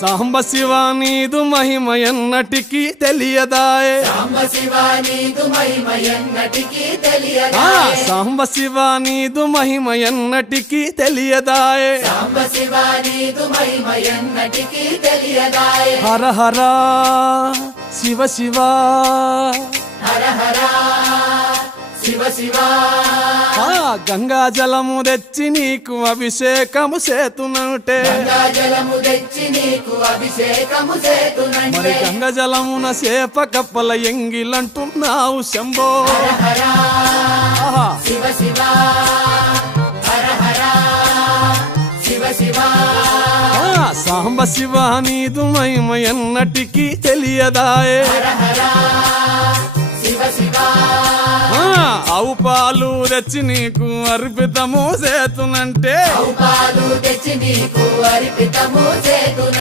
సాంబ శివ నీదు మహిమ ఎన్నటికీ తెలియదాయే సాంబ శివ నీదు మహిమ ఎన్నటికీ తెలియదాయే సాంబ శివ నీదు మహిమ ఎన్నటికీ తెలియదాయే సాంబ శివ నీదు మహిమ ఎన్నటికీ తెలియదాయే హర హర శివ శివ హర హర శివ శివ గంగా జలము తెచ్చి నీకు అభిషేకము చేతునంటే గంగా జలము తెచ్చి నీకు అభిషేకము మరి చేతునంటే గంగ జలమున చేప కప్పల ఎంగిలంటున్నావు శంభో హర హర ఆహా. శివ శివ హర హర శివ శివ సాంబ శివ నీదు మహిమ ఎన్నటికీ తెలియదాయే హర హర శివ శివ ఆవు పాలు తెచ్చి నీకు అర్పితము చేతునంటే పాలు తెచ్చి నీకు అర్పితము చేతున